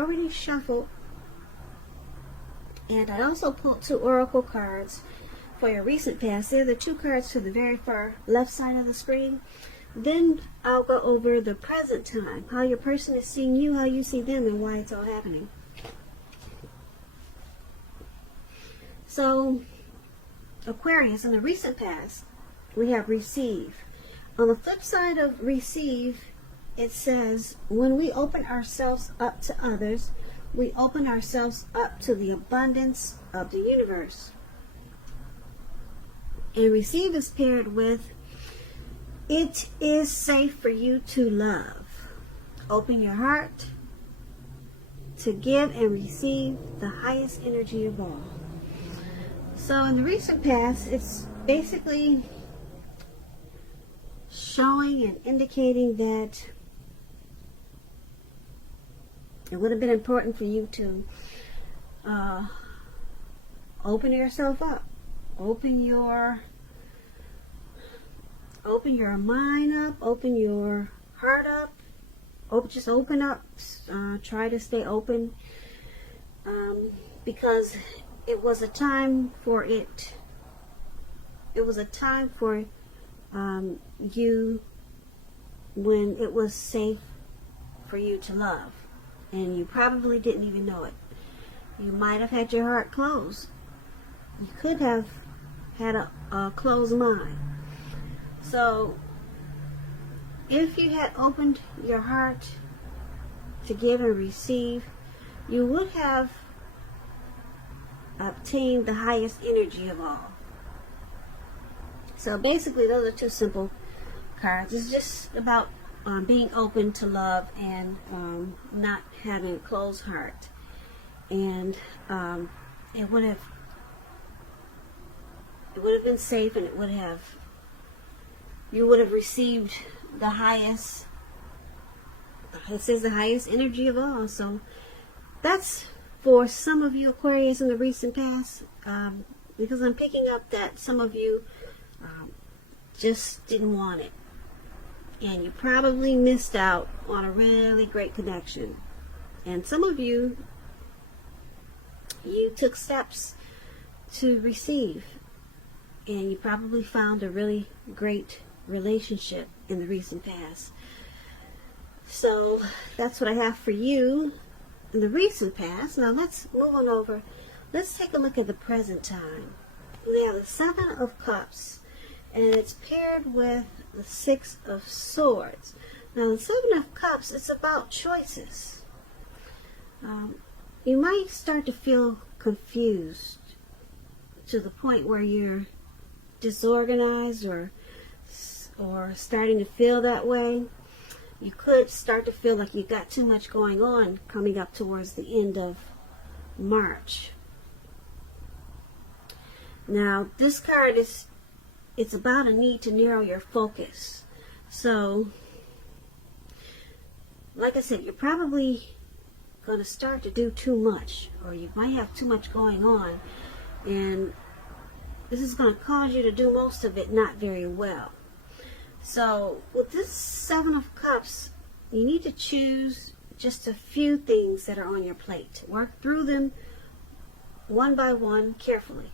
already shuffled, and I also pulled 2 oracle cards for your recent past. They're the 2 cards to the very far left side of the screen. Then I'll go over the present time, how your person is seeing you, how you see them, and why it's all happening. So, Aquarius, in the recent past, we have receive. On the flip side of receive, it says, when we open ourselves up to others, we open ourselves up to the abundance of the universe. And receive is paired with, it is safe for you to love. Open your heart to give and receive the highest energy of all. So in the recent past, it's basically showing and indicating that it would have been important for you to open yourself up. Open your mind up, open your heart up, just open up, try to stay open, because it was a time for you when it was safe for you to love, and you probably didn't even know it. You might have had your heart closed. You could have had a closed mind. So if you had opened your heart to give and receive, you would have obtained the highest energy of all. So basically, those are 2 simple cards. It's just about being open to love and not having a closed heart. And it would have been safe, and you would have received the highest. It says the highest energy of all. So that's for some of you Aquarius in the recent past, because I'm picking up that some of you just didn't want it, and you probably missed out on a really great connection. And some of you took steps to receive, and you probably found a really great relationship in the recent past. So that's what I have for you in the recent past. Now let's move on over. Let's take a look at the present time. We have the 7 of Cups, and it's paired with the 6 of Swords. Now the 7 of Cups, it's about choices. You might start to feel confused to the point where you're disorganized or starting to feel that way. You could start to feel like you got too much going on coming up towards the end of March. Now, this card it's about a need to narrow your focus. So, like I said, you're probably going to start to do too much, or you might have too much going on, and this is going to cause you to do most of it not very well. So with this 7 of Cups, you need to choose just a few things that are on your plate. Work through them one by one carefully,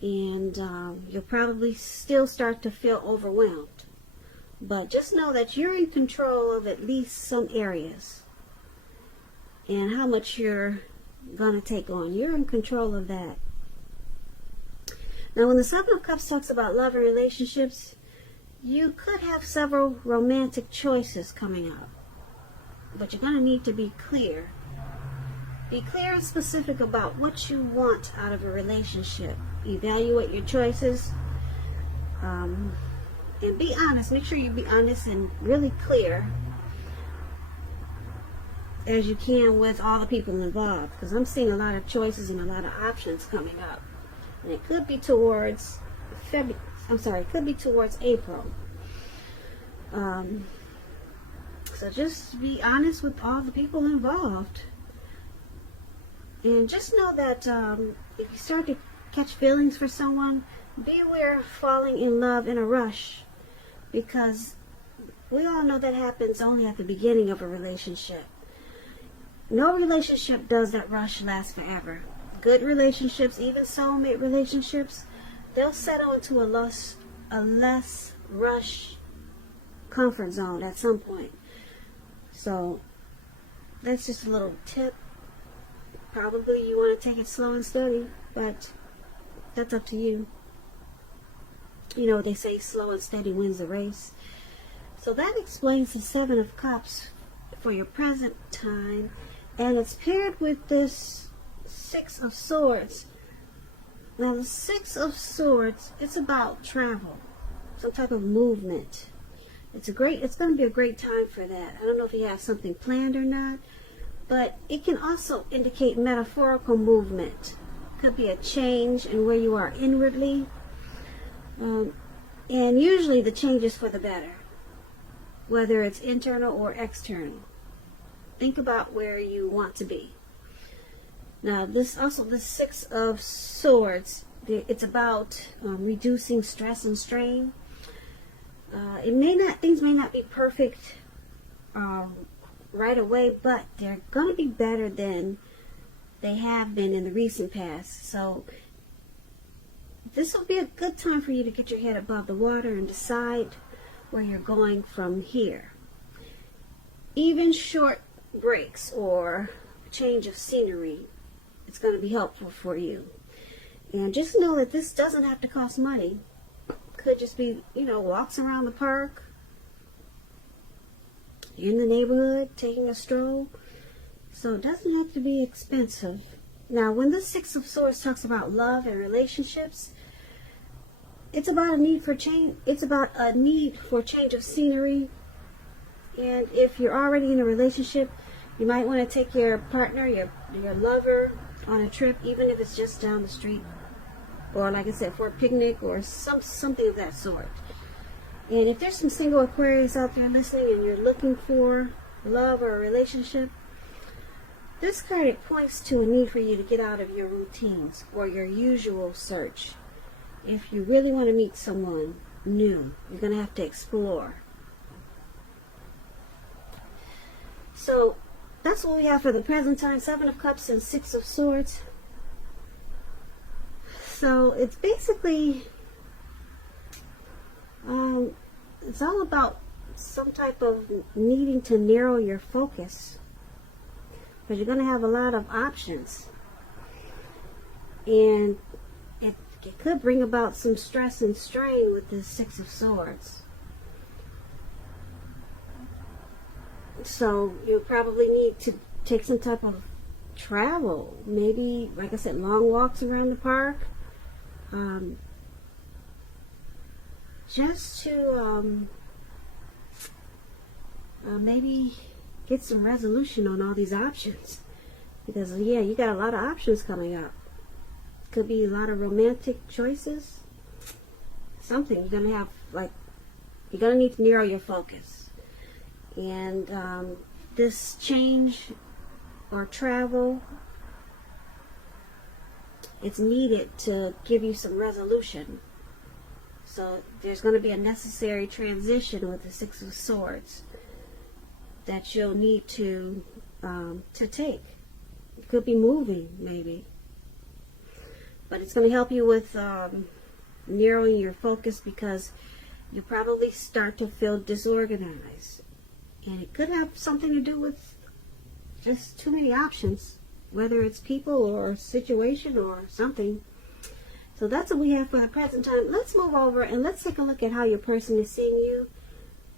and you'll probably still start to feel overwhelmed. But just know that you're in control of at least some areas, and how much you're going to take on. You're in control of that. Now, when the 7 of Cups talks about love and relationships, you could have several romantic choices coming up, but you're going to need to be clear. Be clear and specific about what you want out of a relationship. Evaluate your choices, and be honest. Make sure you be honest and really clear as you can with all the people involved, because I'm seeing a lot of choices and a lot of options coming up, and it could be towards it could be towards April. So just be honest with all the people involved, and just know that if you start to catch feelings for someone, be aware of falling in love in a rush, because we all know that happens only at the beginning of a relationship. No relationship does that rush last forever. Good relationships, even soulmate relationships, they'll settle into a less rush comfort zone at some point. So that's just a little tip. Probably you want to take it slow and steady, but that's up to you. You know what they say, slow and steady wins the race. So that explains the Seven of Cups for your present time. And it's paired with this Six of Swords. Now the Six of Swords, it's about travel, some type of movement. It's going to be a great time for that. I don't know if you have something planned or not, but it can also indicate metaphorical movement. Could be a change in where you are inwardly. And usually the change is for the better, whether it's internal or external. Think about where you want to be. Now, the Six of Swords, it's about reducing stress and strain. Things may not be perfect right away, but they're going to be better than they have been in the recent past. So this will be a good time for you to get your head above the water and decide where you're going from here. Even short breaks or change of scenery, it's going to be helpful for you. And just know that this doesn't have to cost money. Could just be, walks around the park, in the neighborhood, taking a stroll. So it doesn't have to be expensive. Now, when the Six of Swords talks about love and relationships, it's about a need for change. It's about a need for change of scenery. And if you're already in a relationship, you might want to take your partner, your lover, on a trip, even if it's just down the street, or like I said, for a picnic or something of that sort. And if there's some single Aquarius out there listening and you're looking for love or a relationship, this card, it points to a need for you to get out of your routines or your usual search. If you really want to meet someone new, you're going to have to explore. So that's what we have for the present time. Seven of Cups and Six of Swords. So it's basically, it's all about some type of needing to narrow your focus. Because you're going to have a lot of options. And it could bring about some stress and strain with the Six of Swords. So you'll probably need to take some type of travel. Maybe, like I said, long walks around the park. Just to maybe get some resolution on all these options. Because, yeah, you got a lot of options coming up. Could be a lot of romantic choices. Something. You're going to have, you're going to need to narrow your focus. And this change or travel, it's needed to give you some resolution. So there's going to be a necessary transition with the Six of Swords that you'll need to take. It could be moving, maybe. But it's going to help you with narrowing your focus, because you probably start to feel disorganized. And it could have something to do with just too many options, whether it's people or situation or something. So that's what we have for the present time. Let's move over and let's take a look at how your person is seeing you.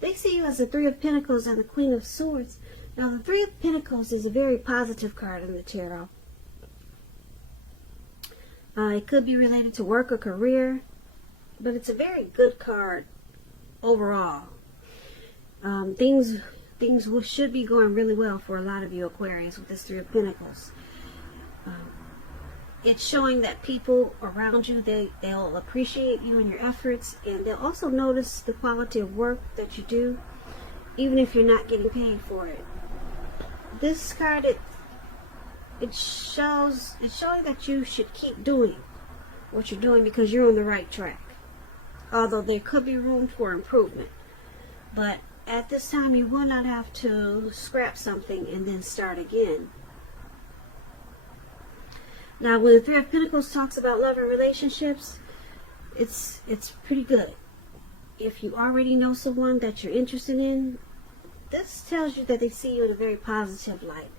They see you as the Three of Pentacles and the Queen of Swords. Now, the Three of Pentacles is a very positive card in the tarot. It could be related to work or career, but it's a very good card overall. Things should be going really well for a lot of you Aquarius with this Three of Pentacles. It's showing that people around you, they'll appreciate you and your efforts, and they'll also notice the quality of work that you do, even if you're not getting paid for it. This card, it's showing that you should keep doing what you're doing because you're on the right track. Although there could be room for improvement. But at this time, you will not have to scrap something and then start again. Now, when the Three of Pentacles talks about love and relationships, it's pretty good. If you already know someone that you're interested in, this tells you that they see you in a very positive light.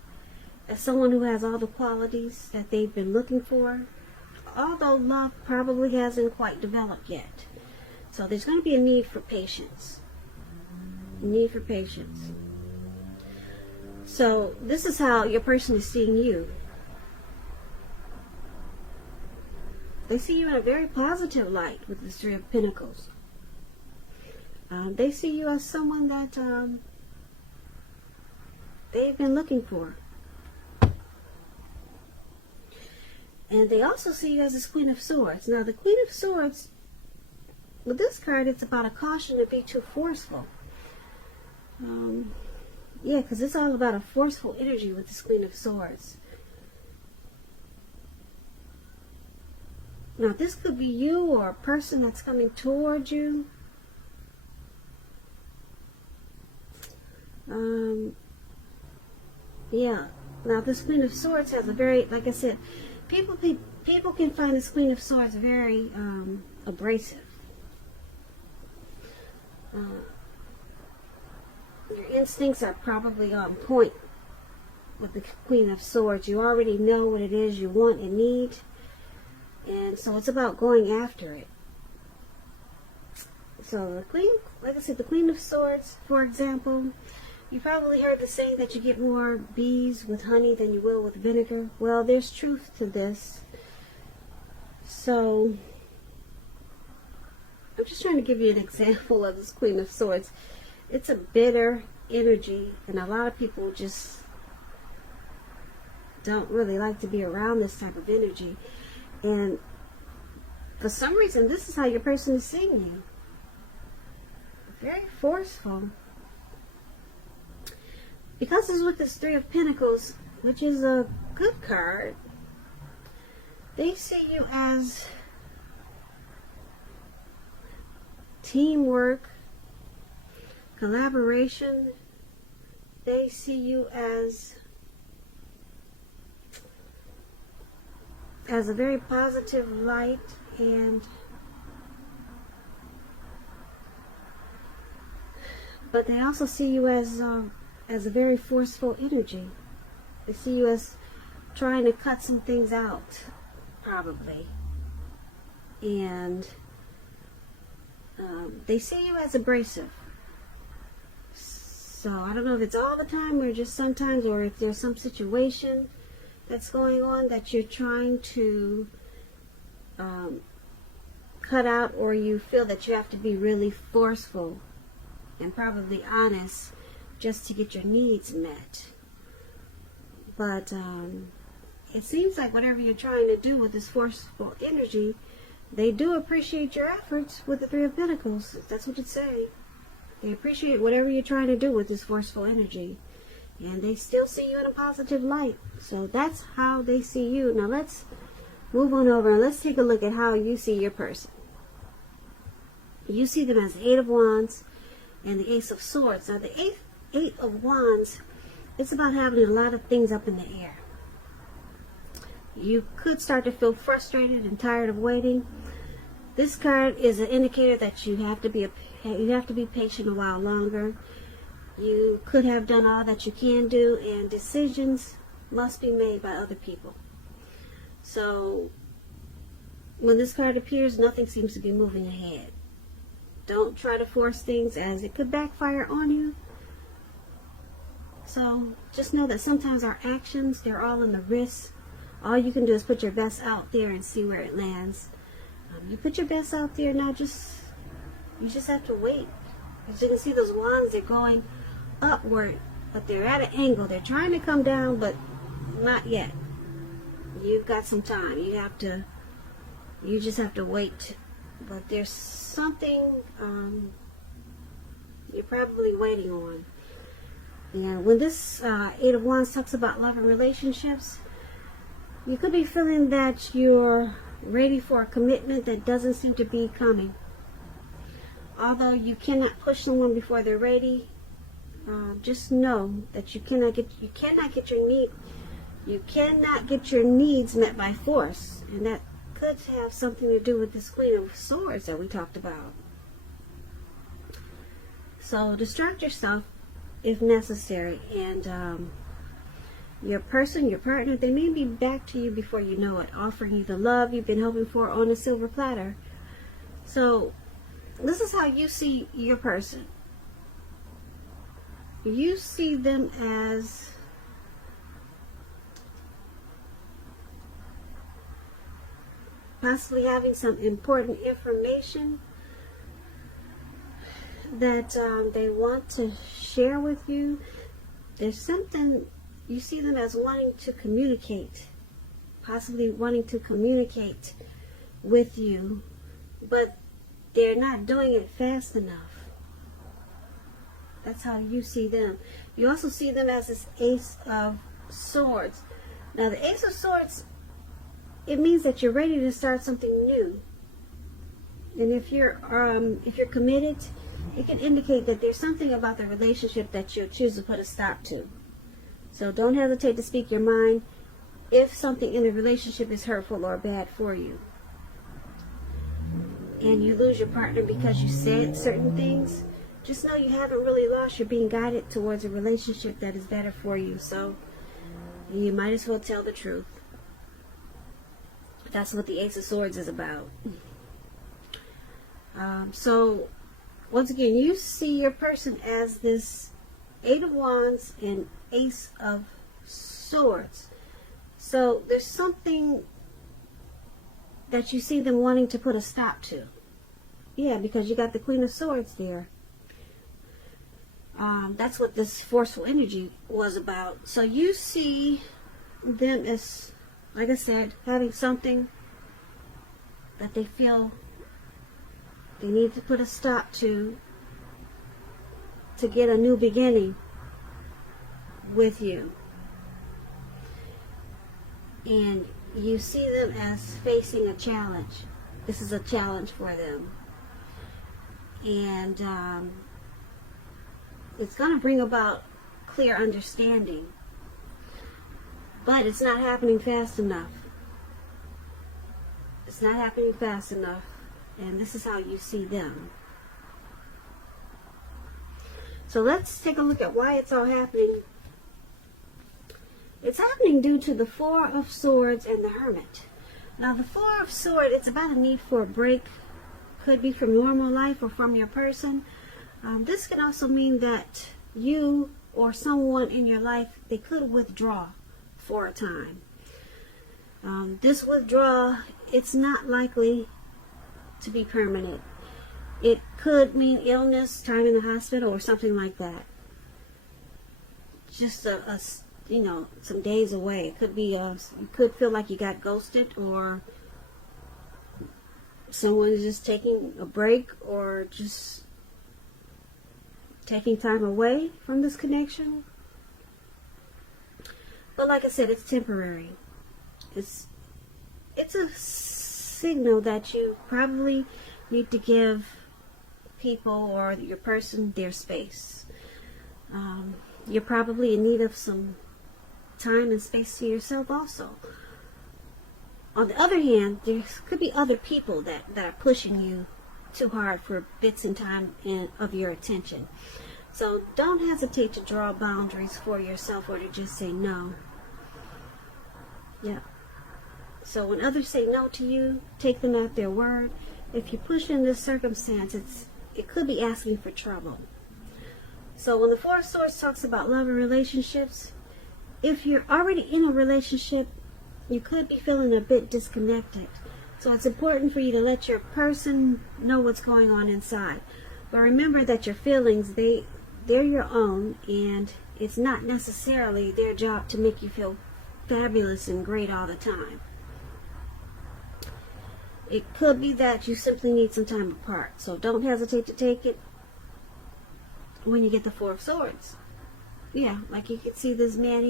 As someone who has all the qualities that they've been looking for, although love probably hasn't quite developed yet. So there's going to be a need for patience. A need for patience. So this is how your person is seeing you. They see you in a very positive light with the Three of Pentacles. They see you as someone that they've been looking for. And they also see you as this Queen of Swords. Now, the Queen of Swords, with this card, it's about a caution to be too forceful. Yeah, because it's all about a forceful energy with this Queen of Swords. Now, this could be you or a person that's coming towards you. Yeah. Now, this Queen of Swords has a very, like I said, people can find this Queen of Swords very abrasive. Your instincts are probably on point with the Queen of Swords. You already know what it is you want and need. And so it's about going after it. So the Queen, like I said, the Queen of Swords, for example, you probably heard the saying that you get more bees with honey than you will with vinegar. Well, there's truth to this. So I'm just trying to give you an example of this Queen of Swords. It's a bitter energy, and a lot of people just don't really like to be around this type of energy. And for some reason, this is how your person is seeing you. Very forceful. Because it's with this Three of Pentacles, which is a good card, they see you as teamwork, collaboration. They see you as a very positive light, and but they also see you as a very forceful energy. They see you as trying to cut some things out, probably, and they see you as abrasive. So I don't know if it's all the time or just sometimes, or if there's some situation that's going on that you're trying to cut out, or you feel that you have to be really forceful and probably honest just to get your needs met. But it seems like whatever you're trying to do with this forceful energy, they do appreciate your efforts with the Three of Pentacles. That's what it's saying. They appreciate whatever you're trying to do with this forceful energy. And they still see you in a positive light. So that's how they see you. Now let's move on over and let's take a look at how you see your person. You see them as the Eight of Wands and the Ace of Swords. Now the Eight of Wands, it's about having a lot of things up in the air. You could start to feel frustrated and tired of waiting. This card is an indicator that you have to be patient a while longer. You could have done all that you can do, and decisions must be made by other people. So when this card appears, nothing seems to be moving ahead. Don't try to force things, as it could backfire on you. So just know that sometimes our actions, they're all in the wrist. All you can do is put your best out there and see where it lands. You put your best out there, now you just have to wait. As you can see, those wands, they're going upward, but they're at an angle. They're trying to come down, but not yet. You've got some time. You just have to wait. But there's something you're probably waiting on. And when this Eight of Wands talks about love and relationships, you could be feeling that you're ready for a commitment that doesn't seem to be coming. Although you cannot push someone before they're ready, just know that you cannot get You cannot get your needs met by force, and that could have something to do with this Queen of Swords that we talked about. So distract yourself if necessary, and your person, your partner, they may be back to you before you know it, offering you the love you've been hoping for on a silver platter. So this is how you see your person. You see them as possibly having some important information that they want to share with you. There's something, you see them as wanting to communicate, possibly wanting to communicate with you, but they're not doing it fast enough. That's how you see them. You also see them as this Ace of Swords. Now the Ace of Swords, it means that you're ready to start something new. And if you're committed, it can indicate that there's something about the relationship that you'll choose to put a stop to. So don't hesitate to speak your mind if something in the relationship is hurtful or bad for you. And you lose your partner because you said certain things, just know you haven't really lost. You're being guided towards a relationship that is better for you. So you might as well tell the truth. That's what the Ace of Swords is about. So once again, you see your person as this Eight of Wands and Ace of Swords. So there's something that you see them wanting to put a stop to. Yeah, because you got the Queen of Swords there. That's what this forceful energy was about. So you see them as, like I said, having something that they feel they need to put a stop to get a new beginning with you. And you see them as facing a challenge. This is a challenge for them. And it's going to bring about clear understanding. But it's not happening fast enough. It's not happening fast enough. And this is how you see them. So let's take a look at why it's all happening. It's happening due to the Four of Swords and the Hermit. Now the Four of Swords, it's about a need for a break. Could be from normal life or from your person. This can also mean that you or someone in your life, they could withdraw for a time. This withdrawal, it's not likely to be permanent. It could mean illness, time in the hospital, or something like that. Just some days away. It could be you could feel like you got ghosted, or someone is just taking a break, or just taking time away from this connection. But like I said, it's temporary. It's a signal that you probably need to give people or your person their space. You're probably in need of some time and space to yourself also. On the other hand, there could be other people that are pushing you too hard for bits and time of your attention. So don't hesitate to draw boundaries for yourself or to just say no. Yeah. So when others say no to you, take them at their word. If you push in this circumstance, it could be asking for trouble. So when the Four of Swords talks about love and relationships, if you're already in a relationship, you could be feeling a bit disconnected. So it's important for you to let your person know what's going on inside. But remember that your feelings, they're your own, and it's not necessarily their job to make you feel fabulous and great all the time. It could be that you simply need some time apart. So don't hesitate to take it when you get the Four of Swords. Yeah, like you can see this man,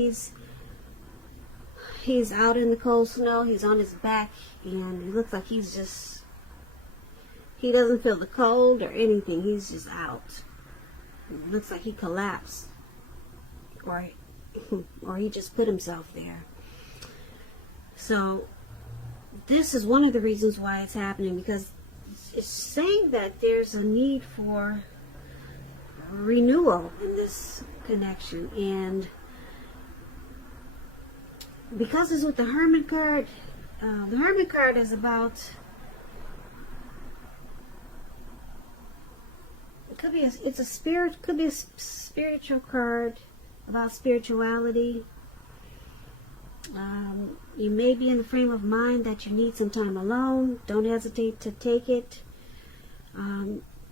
he's out in the cold snow, he's on his back, and it looks like he doesn't feel the cold or anything, he's just out. It looks like he collapsed, or he just put himself there. So this is one of the reasons why it's happening, because it's saying that there's a need for renewal in this connection. And because it's with the Hermit card, the Hermit card is about, could be a spiritual card about spirituality. You may be in the frame of mind that you need some time alone. Don't hesitate to take it.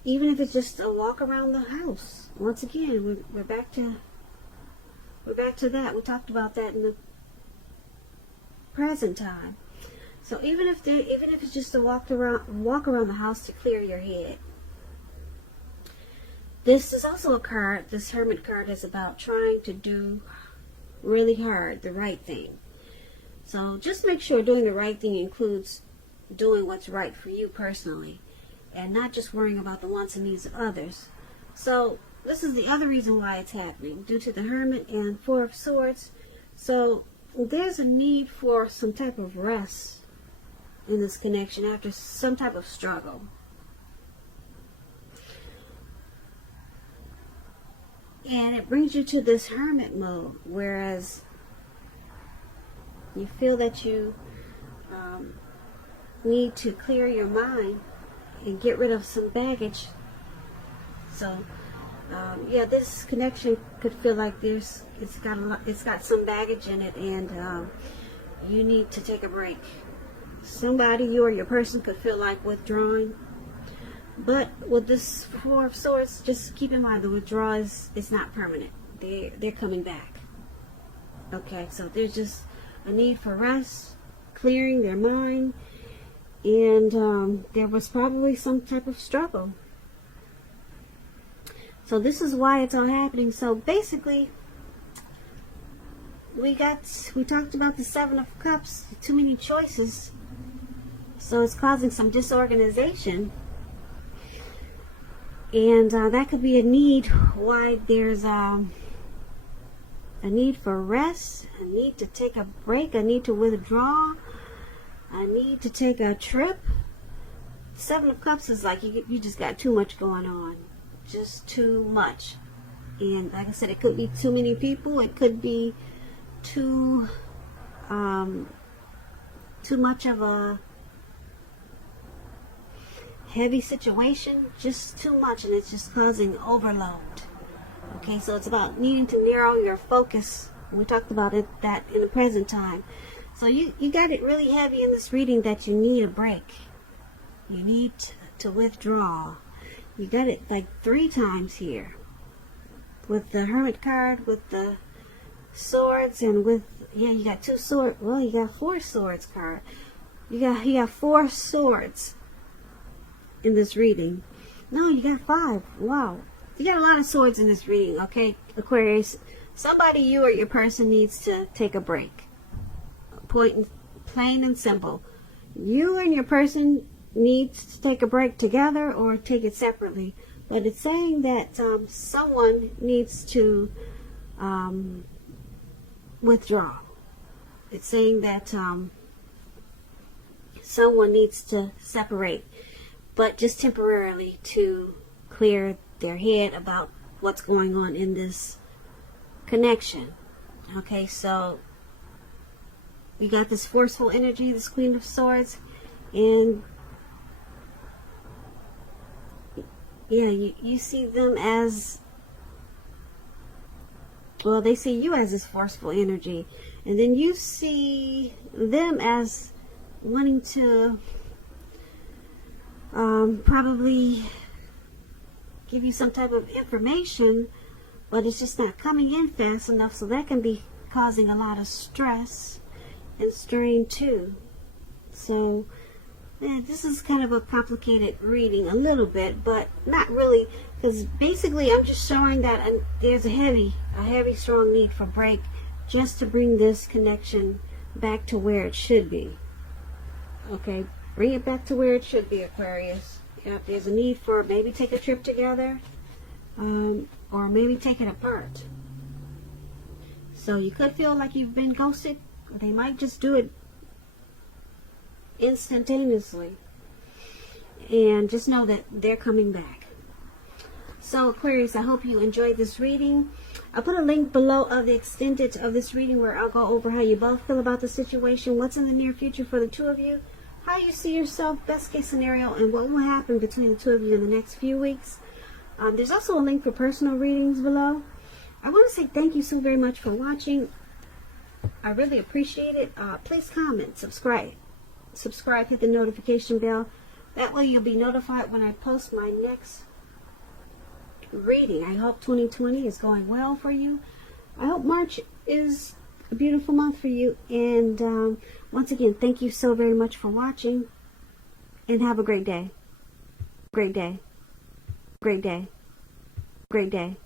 Even if it's just a walk around the house. Once again, we're back to that. We talked about that in the present time. So even if it's just a walk around the house to clear your head. This is also a card, this Hermit card is about trying to do really hard the right thing. So just make sure doing the right thing includes doing what's right for you personally, and not just worrying about the wants and needs of others. So this is the other reason why it's happening, due to the Hermit and Four of Swords. So there's a need for some type of rest in this connection after some type of struggle. And it brings you to this hermit mode, whereas you feel that you need to clear your mind and get rid of some baggage. So yeah, this connection could feel like it's got some baggage in it, and you need to take a break. Somebody, you or your person, could feel like withdrawing. But with this Four of Swords, just keep in mind the withdrawal is not permanent. They're coming back. Okay, so there's just a need for rest, clearing their mind, and there was probably some type of struggle. So this is why it's all happening. So basically, we talked about the Seven of Cups, too many choices. So it's causing some disorganization. And that could be a need why there's a need for rest, a need to take a break, a need to withdraw, a need to take a trip. Seven of Cups is like you just got too much going on. Just too much. And like I said, it could be too many people. It could be too much of a heavy situation, just too much, and it's just causing overload. Okay, so it's about needing to narrow your focus. We talked about that in the present time. So you got it really heavy in this reading that you need a break. You need to withdraw. You got it like 3 times here. With the Hermit card, with the swords, and with, yeah, you got 2 swords. Well, you got 4 swords card. You got 4 swords in this reading. No, you got 5. Wow. You got a lot of swords in this reading, okay, Aquarius? Somebody, you or your person, needs to take a break. Plain and simple. You and your person needs to take a break together or take it separately. But it's saying that someone needs to withdraw. It's saying that someone needs to separate, but just temporarily, to clear their head about what's going on in this connection. Okay, so you got this forceful energy, this Queen of Swords, and yeah, you see them as, well, they see you as this forceful energy, and then you see them as wanting to probably give you some type of information, but it's just not coming in fast enough, so that can be causing a lot of stress and strain too. So yeah, this is kind of a complicated reading a little bit, but not really, because basically I'm just showing that there's a heavy strong need for break, just to bring this connection back to where it should be. Okay, bring it back to where it should be, Aquarius. If there's a need for maybe take a trip together, or maybe take it apart. So you could feel like you've been ghosted. They might just do it instantaneously. And just know that they're coming back. So Aquarius, I hope you enjoyed this reading. I'll put a link below of the extended of this reading where I'll go over how you both feel about the situation, what's in the near future for the two of you, how you see yourself, best case scenario, and what will happen between the two of you in the next few weeks. There's also a link for personal readings below. I want to say thank you so very much for watching. I really appreciate it. Please comment, subscribe, hit the notification bell. That way you'll be notified when I post my next reading. I hope 2020 is going well for you. I hope March is a beautiful month for you. And once again, thank you so very much for watching. And have a great day. Great day. Great day. Great day.